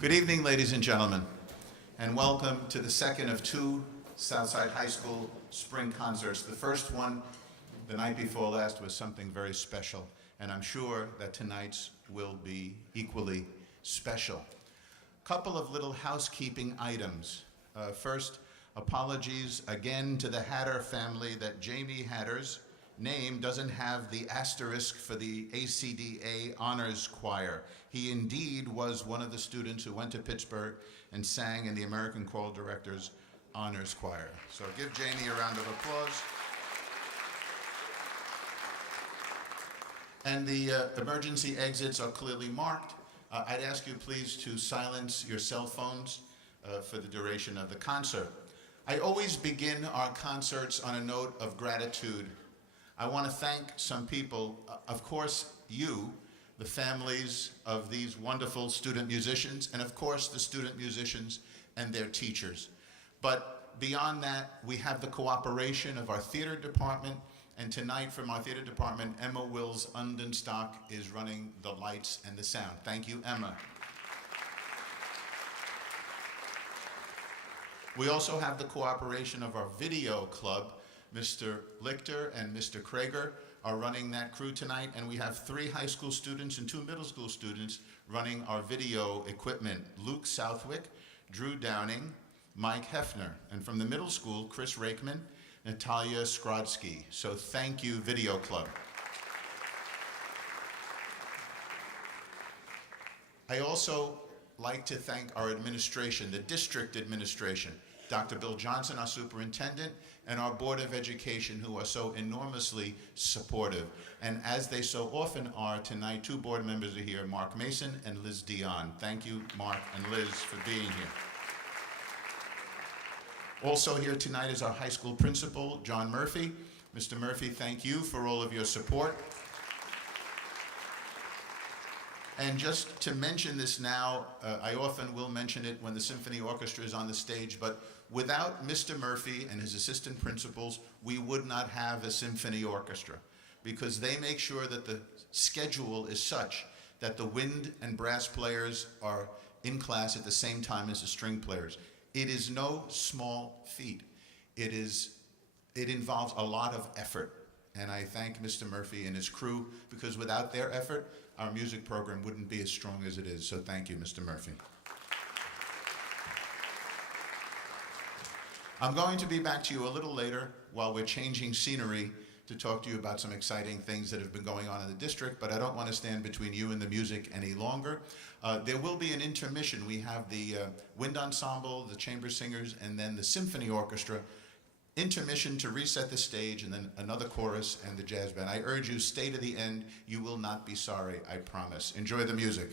Good evening, ladies and gentlemen, and welcome to the second of two Southside High School spring concerts. The first one, the night before last, was something very special, and I'm sure that tonight's will be equally special. Couple of little housekeeping items. First, apologies again to the Hatter family that Jamie Hatter's name doesn't have the asterisk for the ACDA Honors Choir. He indeed was one of the students who went to Pittsburgh and sang in the American Choral Directors Honors Choir. So give Jamie a round of applause. And the emergency exits are clearly marked. I'd ask you please to silence your cell phones for the duration of the concert. I always begin our concerts on a note of gratitude. I want to thank some people, of course you, the families of these wonderful student musicians, and of course the student musicians and their teachers. But beyond that, we have the cooperation of our theater department, and tonight from our theater department, Emma Wills Undenstock is running the lights and the sound. Thank you, Emma. We also have the cooperation of our video club. Mr. Lichter and Mr. Krager are running that crew tonight, and we have 3 high school students and 2 middle school students running our video equipment. Luke Southwick, Drew Downing, Mike Hefner, and from the middle school, Chris Rakeman, Natalia Skrodsky. So thank you, Video Club. I also like to thank our administration, the district administration, Dr. Bill Johnson, our superintendent, and our Board of Education, who are so enormously supportive. And as they so often are tonight, 2 board members are here, Mark Mason and Liz Dion. Thank you, Mark and Liz, for being here. Also here tonight is our high school principal, John Murphy. Mr. Murphy, thank you for all of your support. And just to mention this now, I often will mention it when the symphony orchestra is on the stage, but without Mr. Murphy and his assistant principals, we would not have a symphony orchestra, because they make sure that the schedule is such that the wind and brass players are in class at the same time as the string players. It is no small feat. It involves a lot of effort, and I thank Mr. Murphy and his crew, because without their effort, our music program wouldn't be as strong as it is. So thank you, Mr. Murphy. I'm going to be back to you a little later while we're changing scenery to talk to you about some exciting things that have been going on in the district, but I don't want to stand between you and the music any longer. There will be an intermission. We have the wind ensemble, the chamber singers, and then the symphony orchestra. Intermission to reset the stage, and then another chorus and the jazz band. I urge you, stay to the end. You will not be sorry, I promise. Enjoy the music.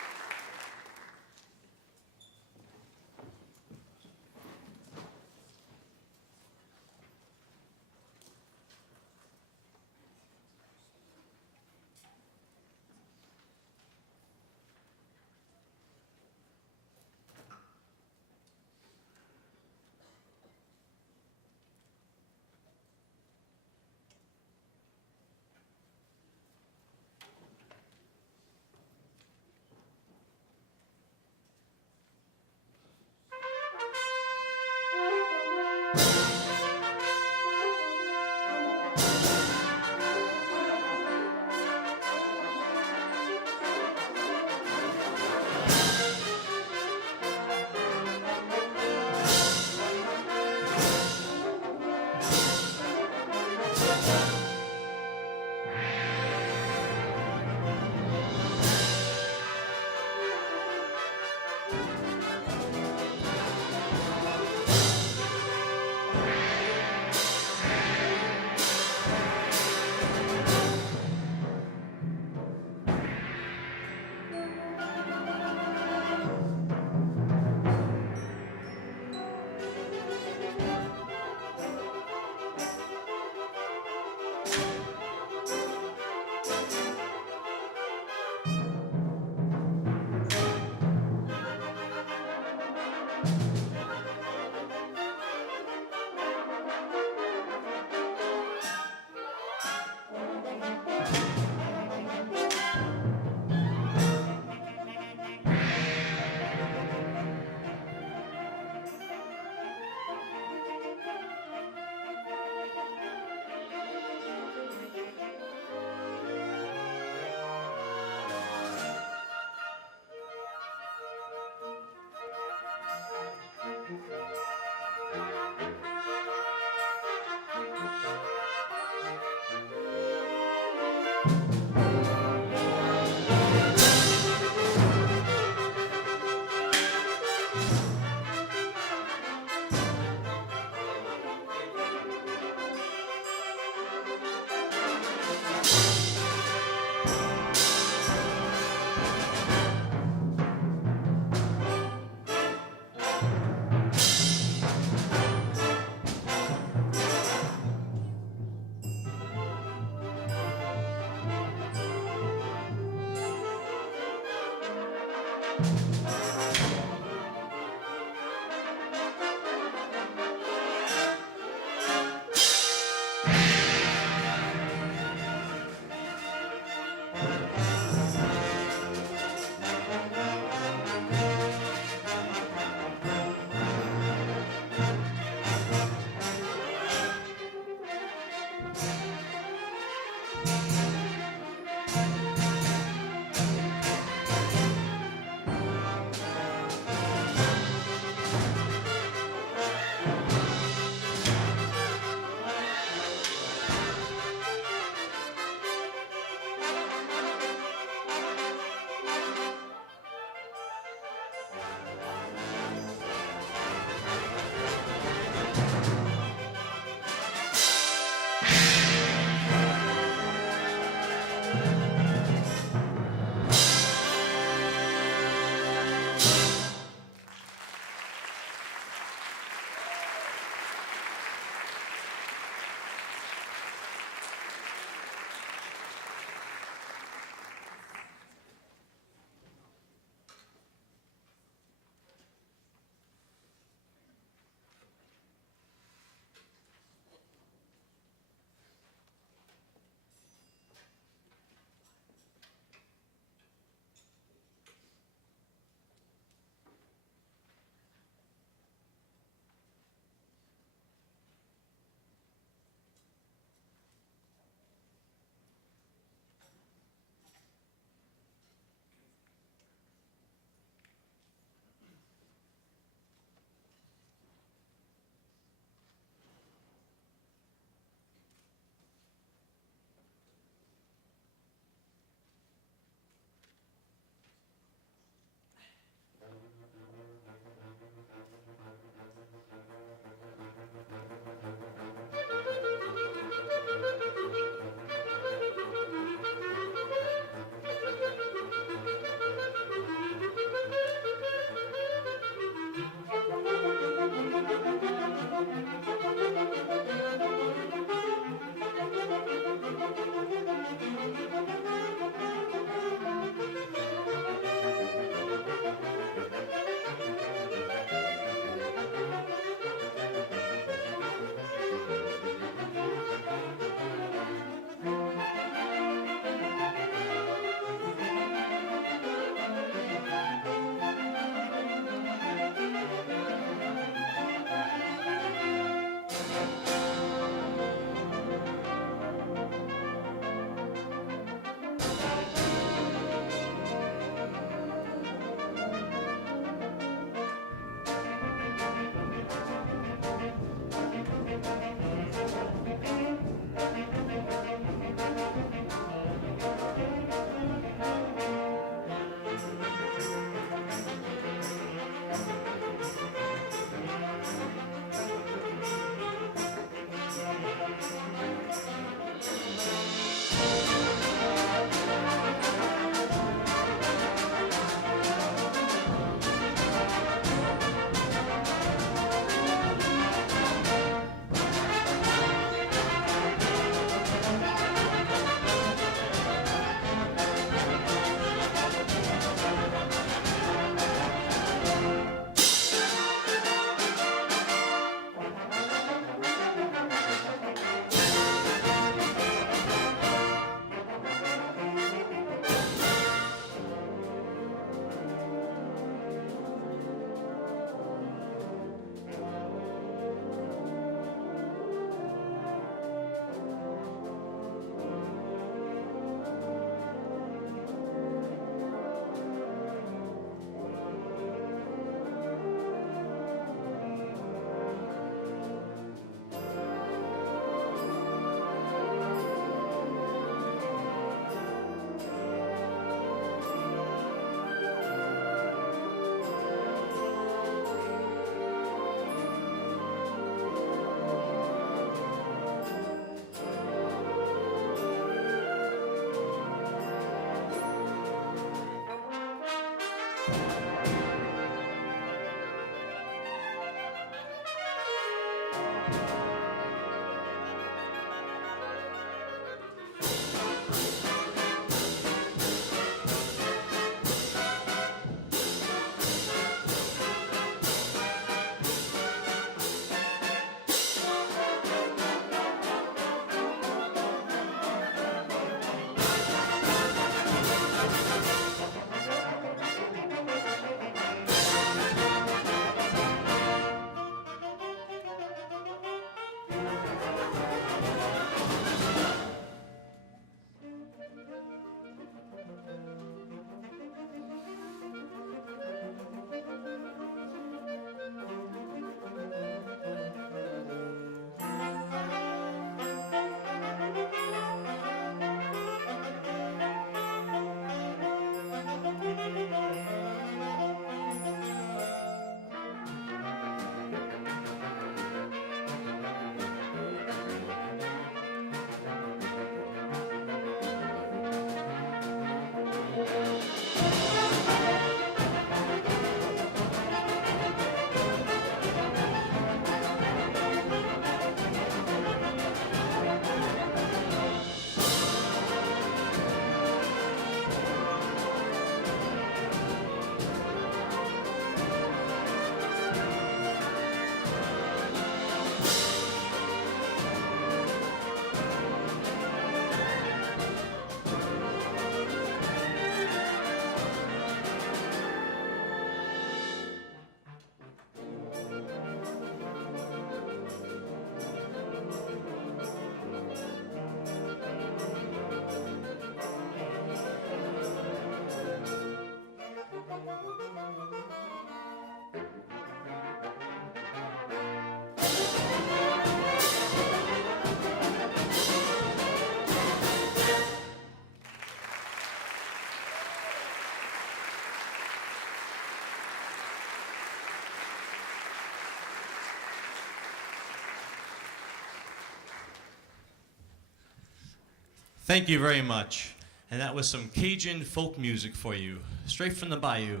Thank you very much. And that was some Cajun folk music for you, straight from the bayou.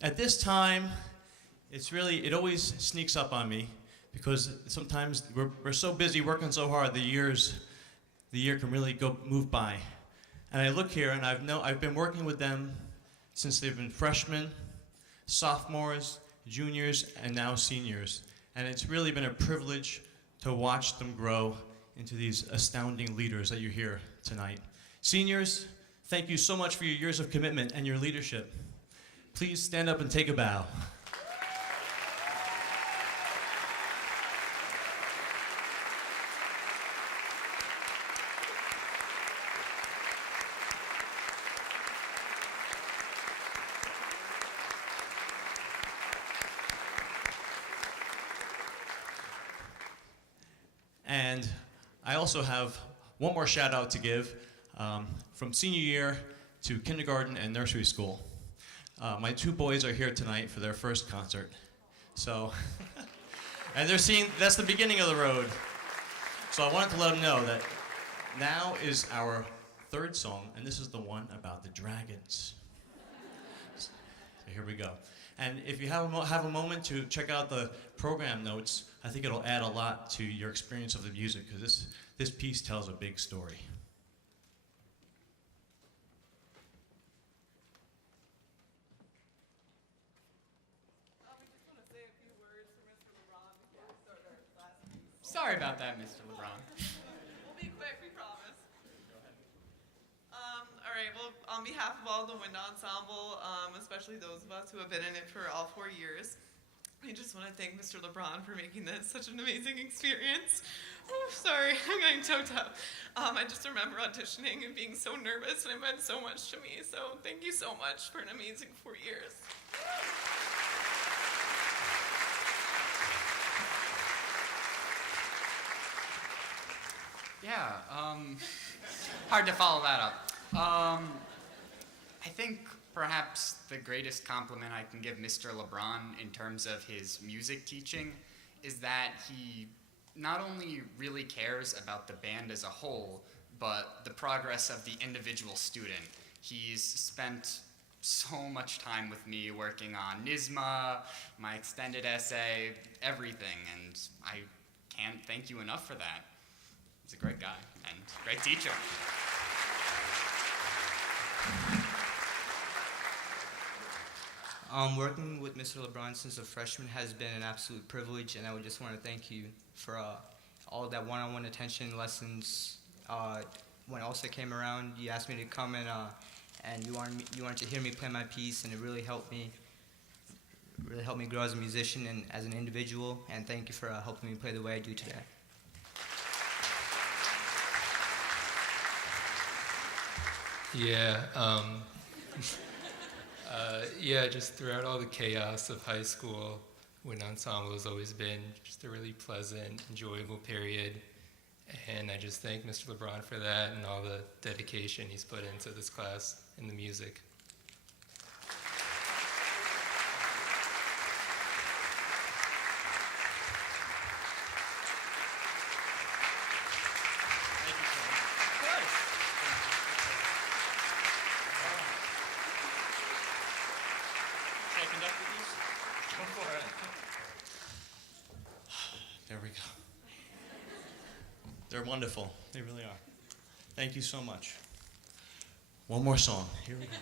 At this time, it always sneaks up on me because sometimes we're so busy working so hard, the year can really move by. And I look here and I've been working with them since they've been freshmen, sophomores, juniors, and now seniors. And it's really been a privilege to watch them grow into these astounding leaders that you hear tonight. Seniors, thank you so much for your years of commitment and your leadership. Please stand up and take a bow. And I also have one more shout out to give from senior year to kindergarten and nursery school. My two boys are here tonight for their first concert. So, and that's the beginning of the road. So I wanted to let them know that now is our third song, and this is the one about the dragons. So here we go. And if you have a moment to check out the program notes, I think it'll add a lot to your experience of the music, because this piece tells a big story. Sorry about that, Mr. LeBron. We'll be quick, we promise. All right, well, on behalf of all the wind ensemble, especially those of us who have been in it for all 4 years, I just want to thank Mr. LeBron for making this such an amazing experience. Oh, sorry, I'm getting choked up. I just remember auditioning and being so nervous, and it meant so much to me. So thank you so much for an amazing 4 years. Yeah, hard to follow that up. I think perhaps the greatest compliment I can give Mr. LeBron in terms of his music teaching is that he not only really cares about the band as a whole, but the progress of the individual student. He's spent so much time with me working on NYSMA, my extended essay, everything, and I can't thank you enough for that. He's a great guy and great teacher. Working with Mr. LeBron since a freshman has been an absolute privilege, and I would just want to thank you for all of that one-on-one attention, lessons. When also came around, you asked me to come and you wanted to hear me play my piece, and it really helped me grow as a musician and as an individual. And thank you for helping me play the way I do today. Yeah, just throughout all the chaos of high school, wind ensemble has always been just a really pleasant, enjoyable period. And I just thank Mr. LeBron for that and all the dedication he's put into this class and the music. There we go. They're wonderful. They really are. Thank you so much. One more song. Here we go.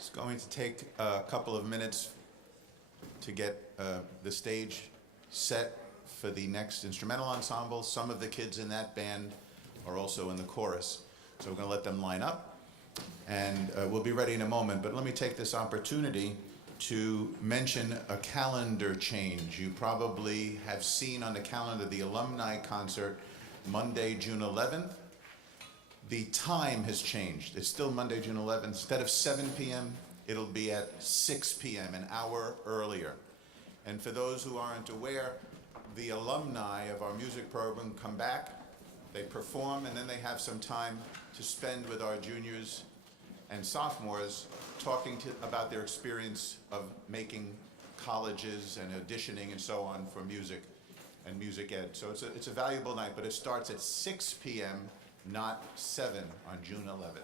It's going to take a couple of minutes to get the stage set for the next instrumental ensemble. Some of the kids in that band are also in the chorus. So we're going to let them line up, and we'll be ready in a moment. But let me take this opportunity to mention a calendar change. You probably have seen on the calendar the alumni concert, Monday, June 11th. The time has changed. It's still Monday, June 11th. Instead of 7 p.m., it'll be at 6 p.m., an hour earlier. And for those who aren't aware, the alumni of our music program come back, they perform, and then they have some time to spend with our juniors and sophomores talking about their experience of making colleges and auditioning and so on for music and music ed. So it's a valuable night, but it starts at 6 p.m., not 7 on June 11th.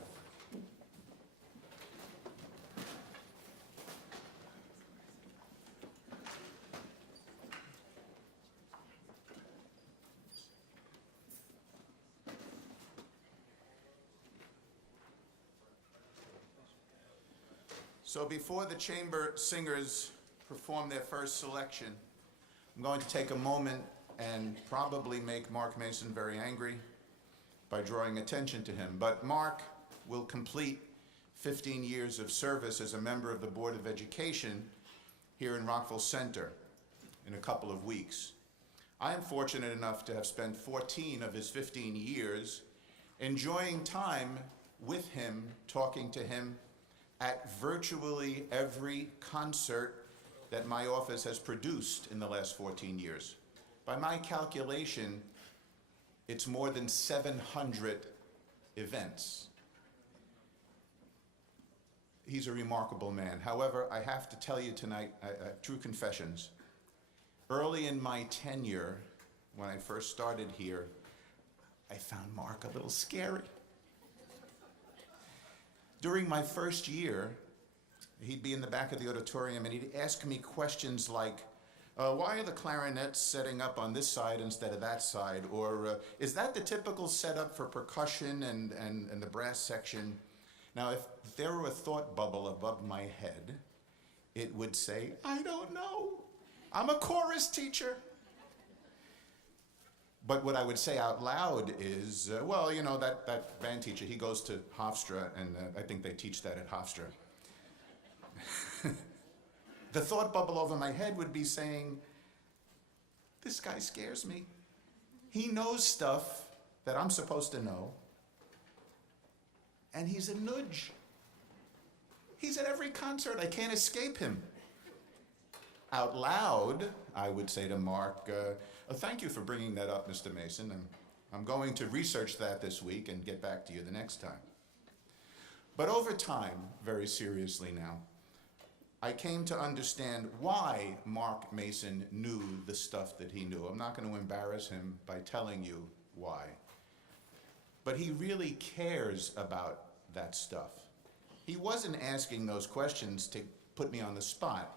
So before the chamber singers perform their first selection, I'm going to take a moment and probably make Mark Mason very angry by drawing attention to him. But Mark will complete 15 years of service as a member of the Board of Education here in Rockville Center in a couple of weeks. I am fortunate enough to have spent 14 of his 15 years enjoying time with him, talking to him at virtually every concert that my office has produced in the last 14 years. By my calculation, it's more than 700 events. He's a remarkable man. However, I have to tell you tonight, true confessions. Early in my tenure, when I first started here, I found Mark a little scary. During my first year, he'd be in the back of the auditorium and he'd ask me questions like, why are the clarinets setting up on this side instead of that side? Or is that the typical setup for percussion and the brass section? Now, if there were a thought bubble above my head, it would say, I don't know. I'm a chorus teacher. But what I would say out loud is, well, you know, that band teacher, he goes to Hofstra, and I think they teach that at Hofstra. The thought bubble over my head would be saying, this guy scares me. He knows stuff that I'm supposed to know, and he's a nudge. He's at every concert. I can't escape him. Out loud, I would say to Mark, thank you for bringing that up, Mr. Mason. I'm going to research that this week and get back to you the next time. But over time, very seriously now, I came to understand why Mark Mason knew the stuff that he knew. I'm not going to embarrass him by telling you why. But he really cares about that stuff. He wasn't asking those questions to put me on the spot.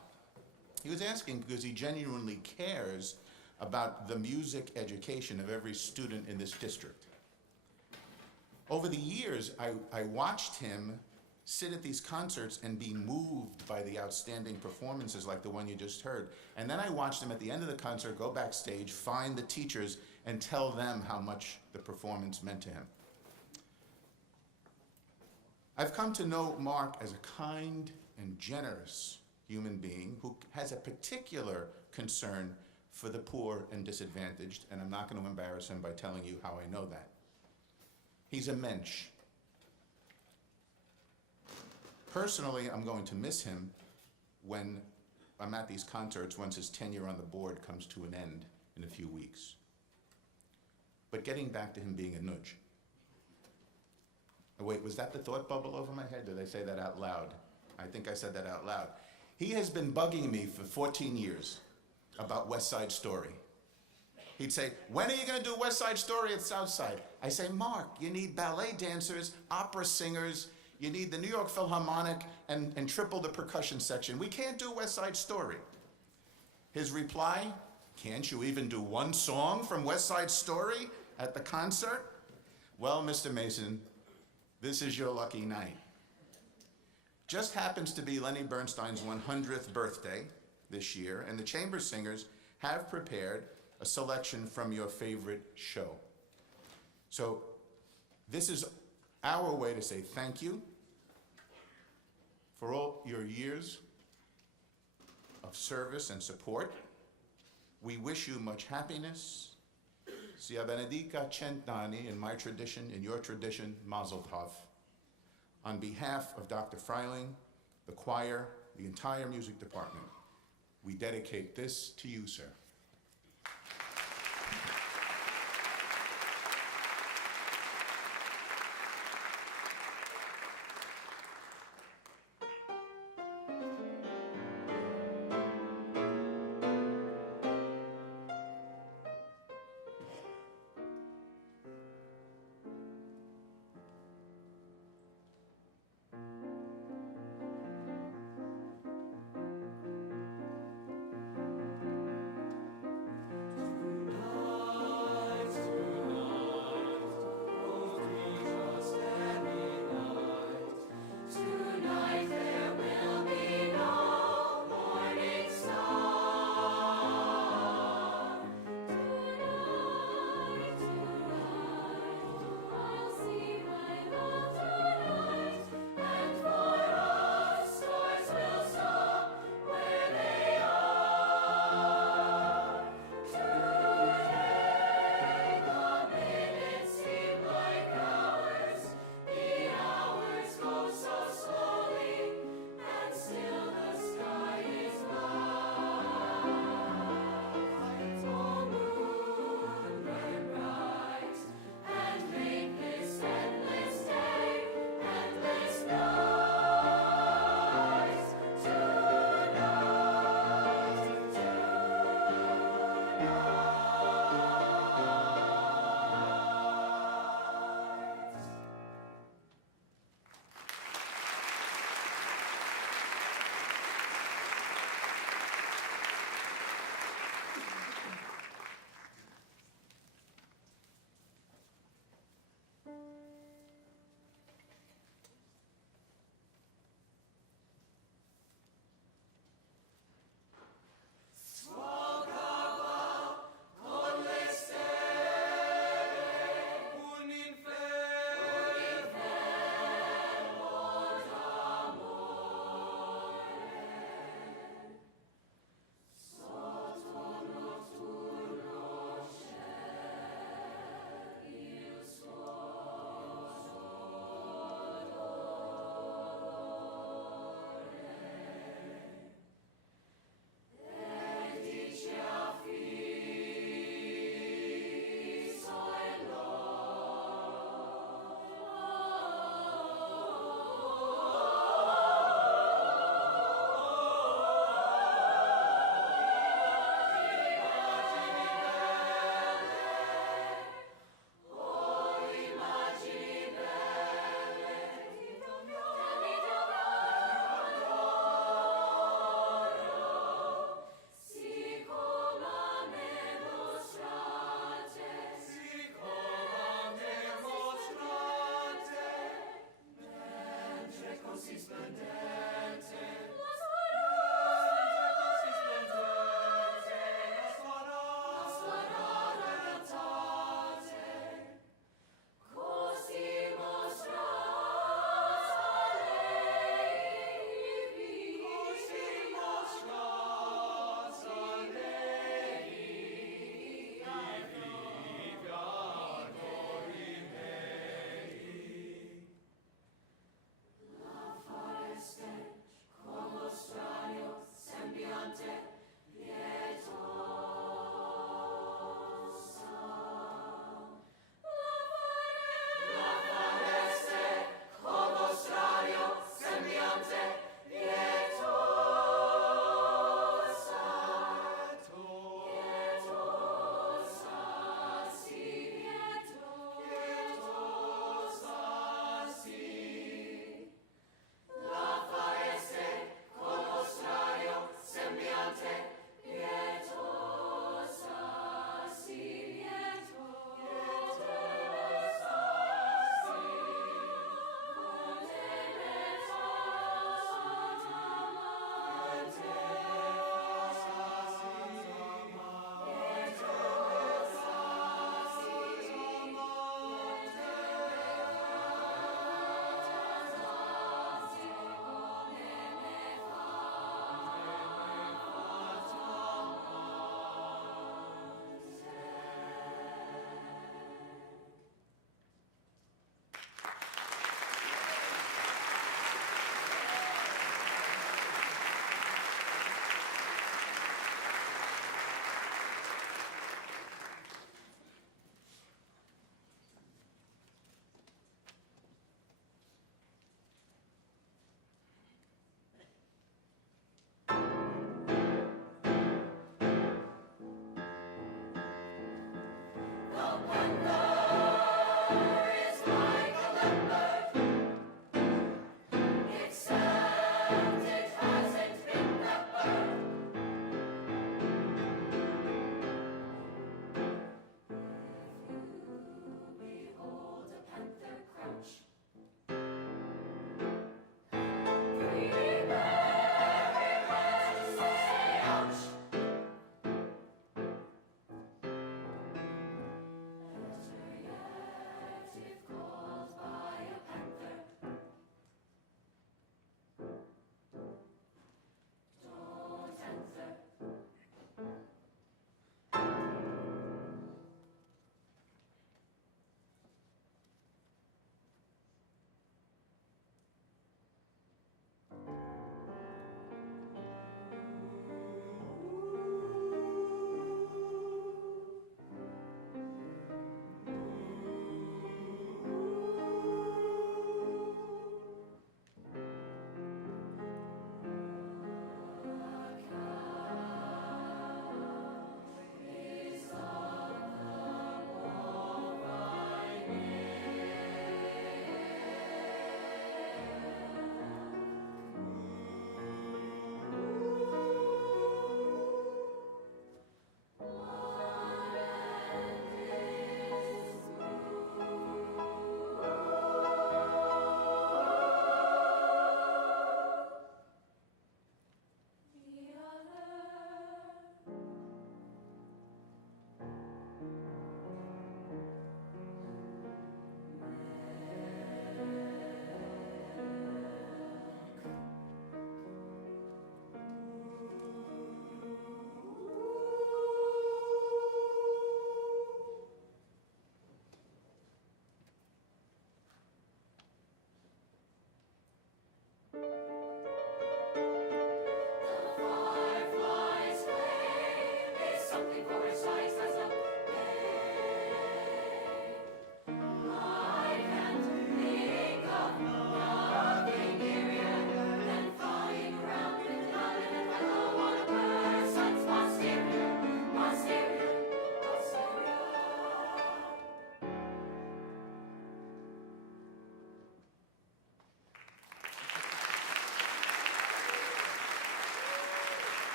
He was asking because he genuinely cares about the music education of every student in this district. Over the years, I watched him sit at these concerts and be moved by the outstanding performances like the one you just heard. And then I watched him at the end of the concert go backstage, find the teachers, and tell them how much the performance meant to him. I've come to know Mark as a kind and generous human being who has a particular concern for the poor and disadvantaged, and I'm not going to embarrass him by telling you how I know that. He's a mensch. Personally, I'm going to miss him when I'm at these concerts once his tenure on the board comes to an end in a few weeks. But getting back to him being a nudge. Oh, wait, was that the thought bubble over my head? Did I say that out loud? I think I said that out loud. He has been bugging me for 14 years about West Side Story. He'd say, when are you going to do West Side Story at South Side? I say, Mark, you need ballet dancers, opera singers, you need the New York Philharmonic and triple the percussion section. We can't do West Side Story. His reply, can't you even do one song from West Side Story at the concert? Well, Mr. Mason, this is your lucky night. just happens to be Lenny Bernstein's 100th birthday this year, and the Chamber Singers have prepared a selection from your favorite show. So this is our way to say thank you for all your years of service and support. We wish you much happiness. Sia benedica cent'anni, in my tradition, in your tradition, Mazel Tov. On behalf of Dr. Freiling, the choir, the entire music department, we dedicate this to you, sir.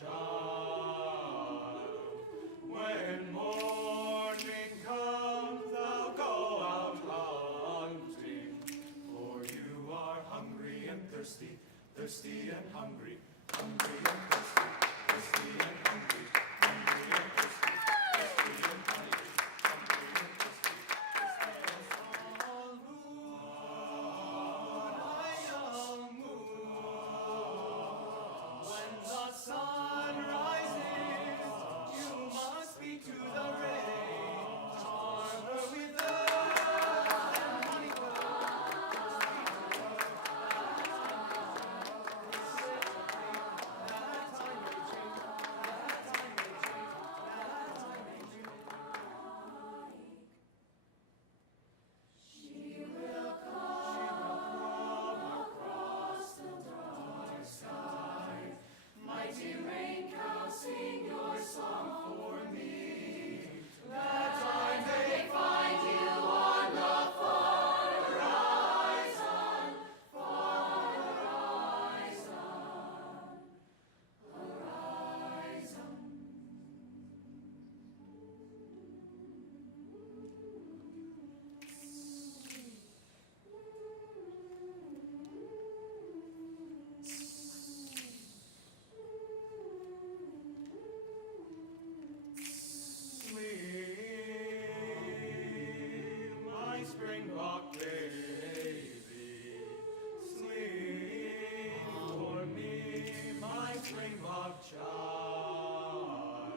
child. When morning comes, thou go out hunting, for you are hungry and thirsty, thirsty and hungry, hungry and thirsty, thirsty and hungry, hungry and thirsty, thirsty and hungry, hungry and thirsty, thirsty and all moon, my young moon, when the sun rises, you must speak to the rain, charm her with earth and honeycomb. Mighty rain cow, sing your song for me, that I may find you on the far horizon, far horizon, horizon. Sleep, my springbok baby. Sleep for me, my springbok child.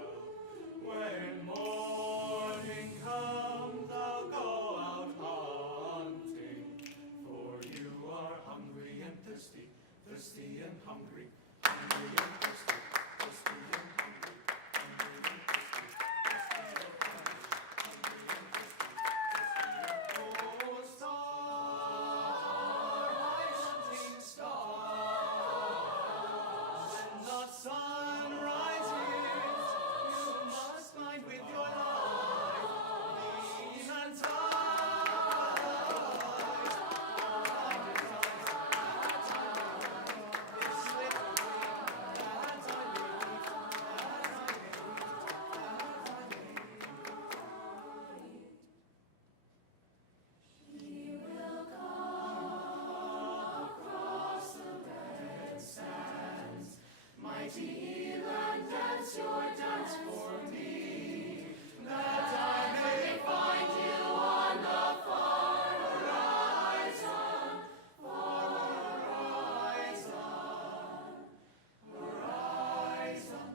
When morning comes, I'll go out hunting, for you are hungry and thirsty, thirsty and hungry, hungry and thirsty, thirsty and hungry, hungry and thirsty, thirsty and hungry, hungry and thirsty, thirsty and oh, star, my hunting star, when the sun rises, you must find with your light, lean and He will come across the red sands. Mighty Eland, dance your dance for me, that I may find you on the far horizon, far horizon, horizon.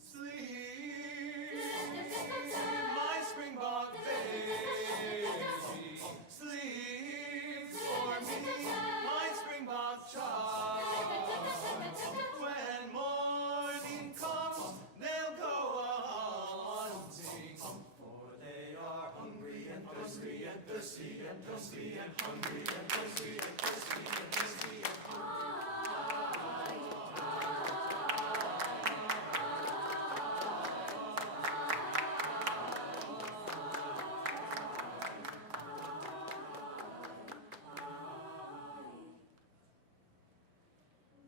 Sleep, my springbok baby. Sleep for me, my springbok child. When morning comes, they'll go hunting, for they are hungry and thirsty and thirsty and thirsty and hungry and thirsty and thirsty and thirsty and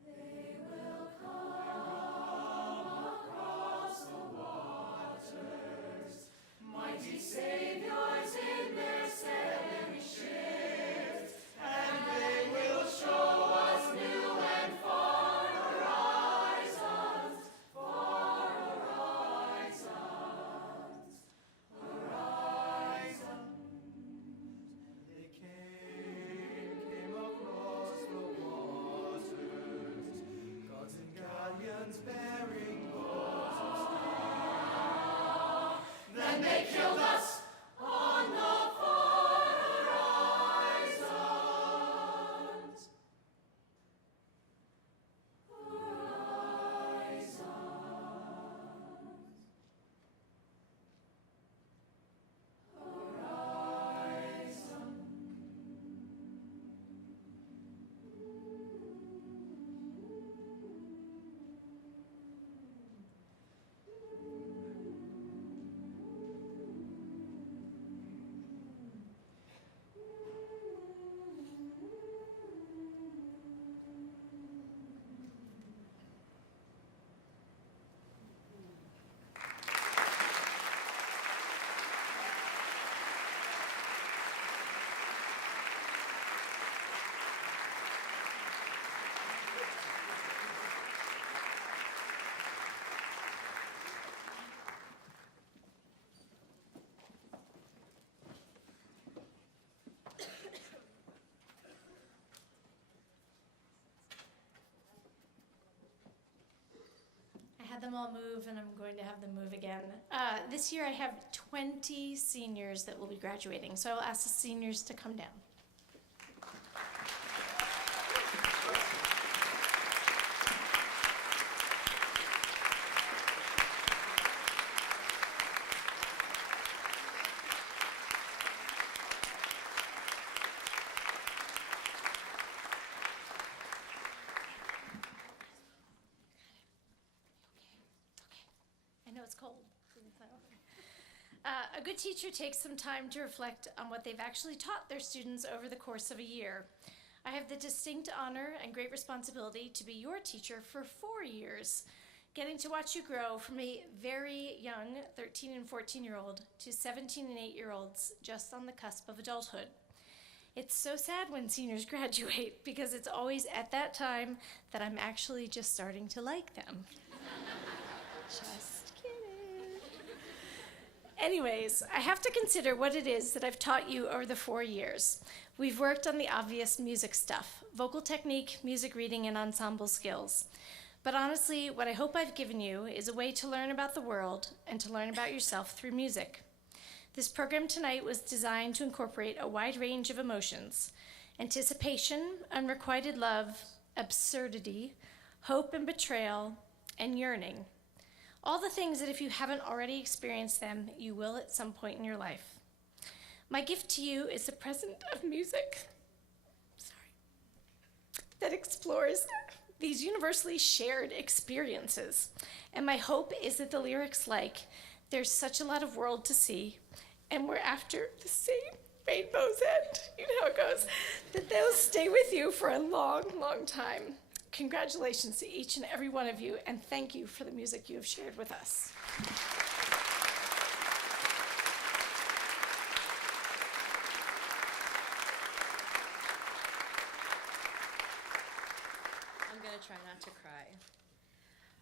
They will come across the waters, mighty saviors in their sailing ships, and they will show us new and far horizons, far horizons, horizons. they came across the waters, gods and galleons bearing bosoms. Then they killed us on the far horizons. Horizons. them all move, and I'm going to have them move again. This year I have 20 seniors that will be graduating, so I will ask the seniors to come down. I know it's cold. A good teacher takes some time to reflect on what they've actually taught their students over the course of a year. I have the distinct honor and great responsibility to be your teacher for 4 years, getting to watch you grow from a very young 13 and 14-year-old to 17 and 8-year-olds just on the cusp of adulthood. It's so sad when seniors graduate because it's always at that time that I'm actually just starting to like them. Just kidding. Anyways, I have to consider what it is that I've taught you over the 4 years. We've worked on the obvious music stuff, vocal technique, music reading, and ensemble skills. But honestly, what I hope I've given you is a way to learn about the world and to learn about yourself through music. This program tonight was designed to incorporate a wide range of emotions: anticipation, unrequited love, absurdity, hope and betrayal, and yearning. All the things that if you haven't already experienced them, you will at some point in your life. My gift to you is a present of music that explores these universally shared experiences. And my hope is that the lyrics like, "There's such a lot of world to see, and we're after the same rainbow's end," you know how it goes, that they'll stay with you for a long, long time. Congratulations to each and every one of you, and thank you for the music you have shared with us. I'm going to try not to cry.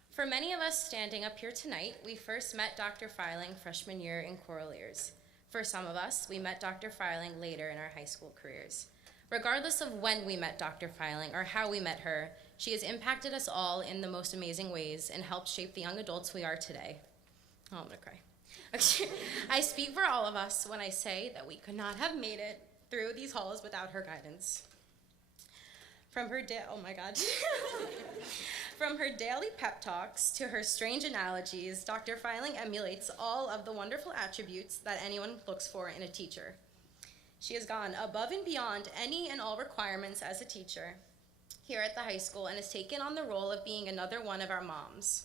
For many of us standing up here tonight, we first met Dr. Filing freshman year in choral ears. For some of us, we met Dr. Filing later in our high school careers. Regardless of when we met Dr. Filing or how we met her, she has impacted us all in the most amazing ways and helped shape the young adults we are today. Oh, I'm gonna cry. I speak for all of us when I say that we could not have made it through these halls without her guidance. From her From her daily pep talks to her strange analogies, Dr. Filing emulates all of the wonderful attributes that anyone looks for in a teacher. She has gone above and beyond any and all requirements as a teacher here at the high school and has taken on the role of being another one of our moms.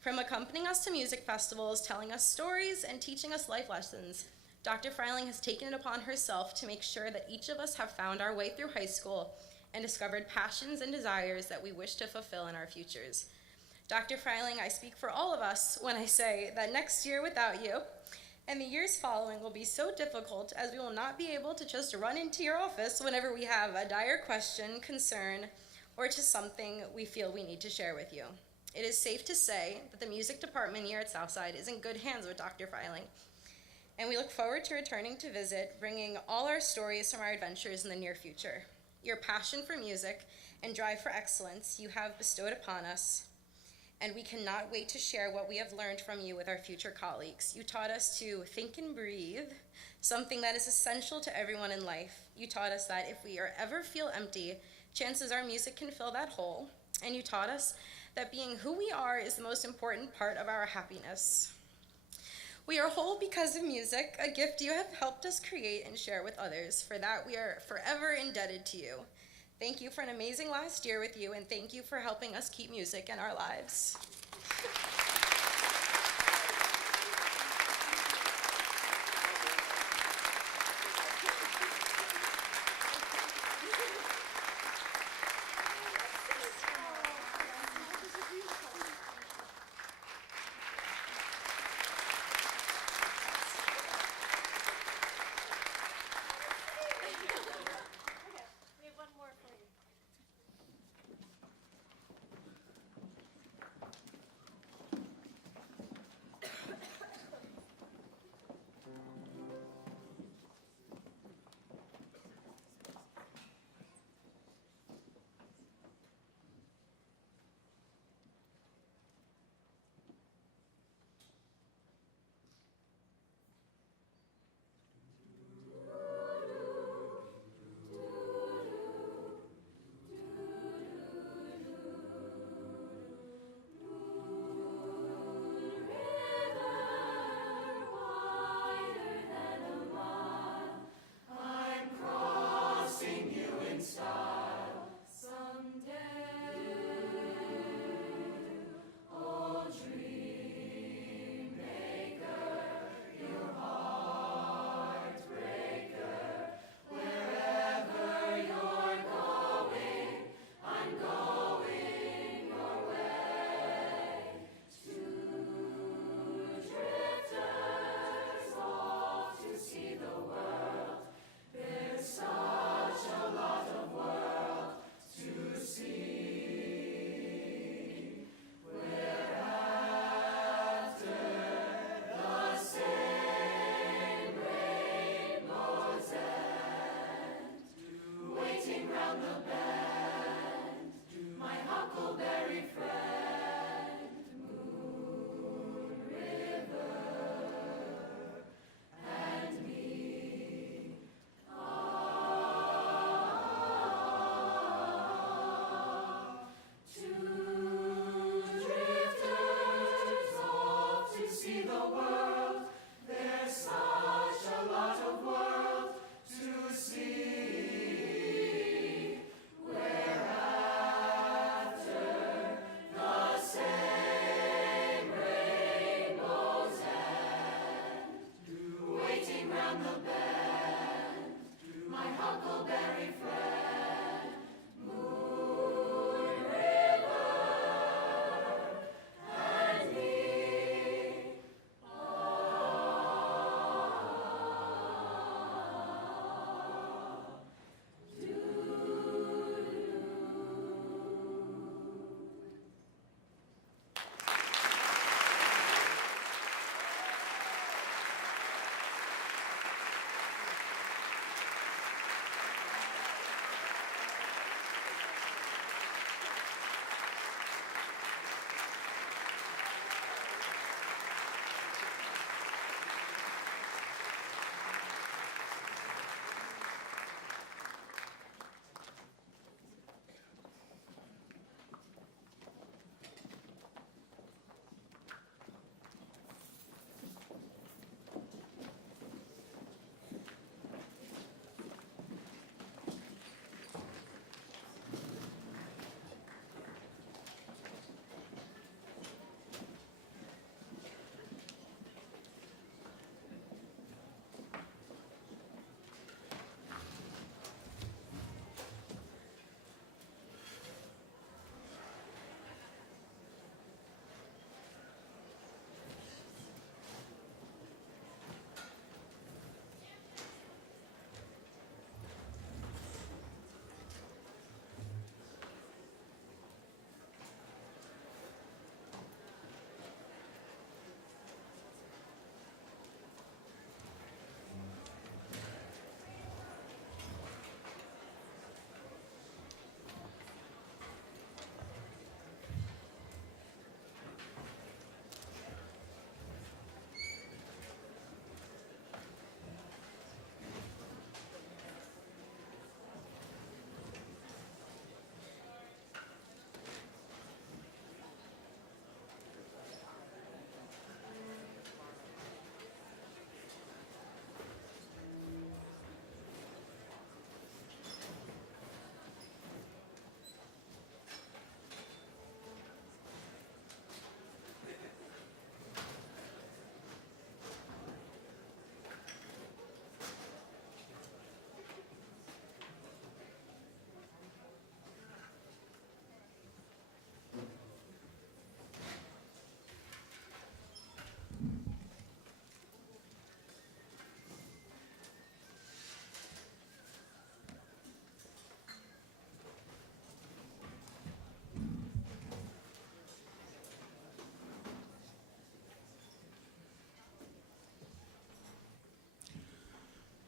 From accompanying us to music festivals, telling us stories, and teaching us life lessons, Dr. Filing has taken it upon herself to make sure that each of us have found our way through high school and discovered passions and desires that we wish to fulfill in our futures. Dr. Filing, I speak for all of us when I say that next year without you and the years following will be so difficult, as we will not be able to just run into your office whenever we have a dire question, concern, or just something we feel we need to share with you. It is safe to say that the music department here at Southside is in good hands with Dr. Filing, and we look forward to returning to visit, bringing all our stories from our adventures in the near future. Your passion for music and drive for excellence you have bestowed upon us, and we cannot wait to share what we have learned from you with our future colleagues. You taught us to think and breathe, something that is essential to everyone in life. You taught us that if we ever feel empty, chances are music can fill that hole. And you taught us that being who we are is the most important part of our happiness. We are whole because of music, a gift you have helped us create and share with others. For that, we are forever indebted to you. Thank you for an amazing last year with you, and thank you for helping us keep music in our lives. We have one more for you.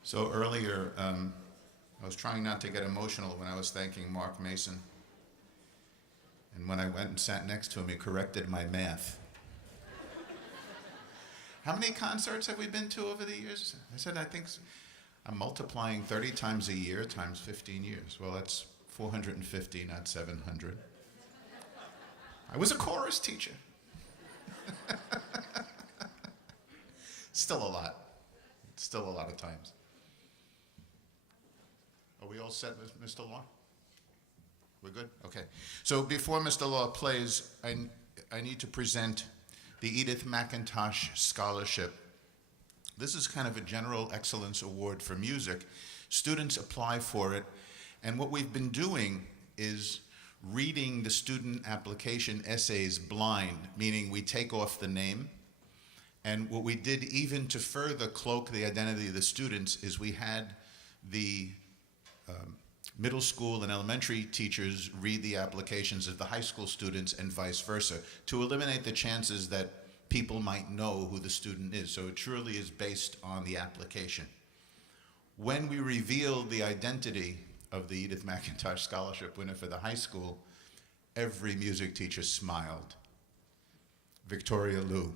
So earlier, I was trying not to get emotional when I was thanking Mark Mason. And when I went and sat next to him, he corrected my math. How many concerts have we been to over the years? I said, I think I'm multiplying 30 times a year times 15 years. Well, that's 450, not 700. I was a chorus teacher. Still a lot. Still a lot of times. Are we all set, Mr. Law? We're good? Okay. So before Mr. Law plays, I need to present the Edith McIntosh Scholarship. This is kind of a general excellence award for music. Students apply for it, and what we've been doing is reading the student application essays blind, meaning we take off the name. And what we did, even to further cloak the identity of the students, is we had the middle school and elementary teachers read the applications of the high school students and vice versa, to eliminate the chances that people might know who the student is. So it truly is based on the application. When we revealed the identity of the Edith McIntosh Scholarship winner for the high school, every music teacher smiled. Victoria Liu.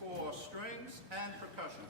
For strings and percussion.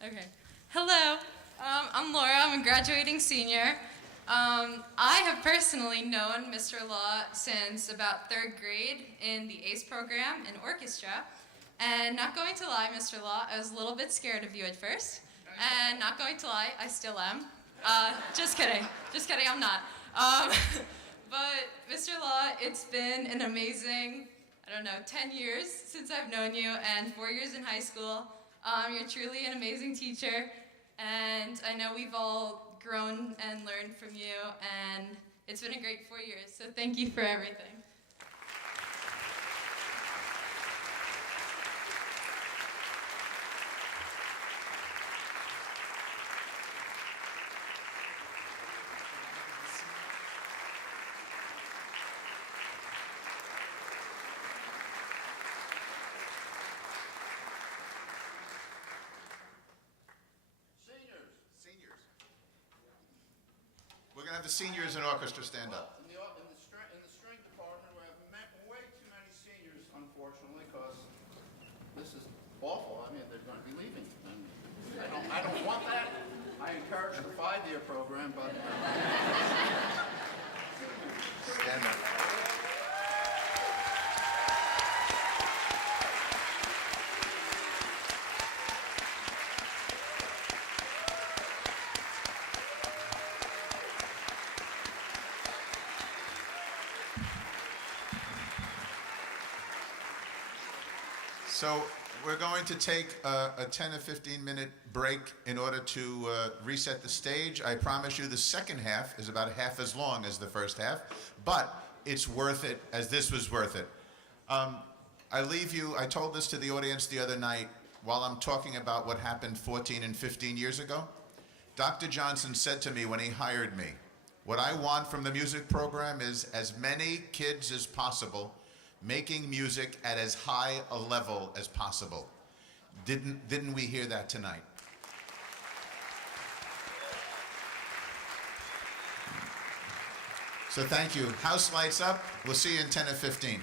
Okay. Hello, I'm Laura. I'm a graduating senior. I have personally known Mr. Law since about 3rd grade in the ACE program in orchestra. And not going to lie, Mr. Law, I was a little bit scared of you at first. And not going to lie, I still am. Just kidding. Just kidding, I'm not. But Mr. Law, it's been an amazing, 10 years since I've known you and 4 years in high school. You're truly an amazing teacher, and I know we've all grown and learned from you, and it's been a great 4 years, so thank you for everything. We're going to have the seniors and orchestra stand up. In the string department, we have way too many seniors, unfortunately, because this is awful. I mean, they're going to be leaving. And I don't want that. I encourage the 5-year program, but... Stand up. So we're going to take a 10 or 15 minute break in order to reset the stage. I promise you the second half is about half as long as the first half, but it's worth it, as this was worth it. I leave you, I told this to the audience the other night while I'm talking about what happened 14 and 15 years ago. Dr. Johnson said to me when he hired me, what I want from the music program is as many kids as possible making music at as high a level as possible. Didn't we hear that tonight? So thank you. House lights up. We'll see you in 10 or 15.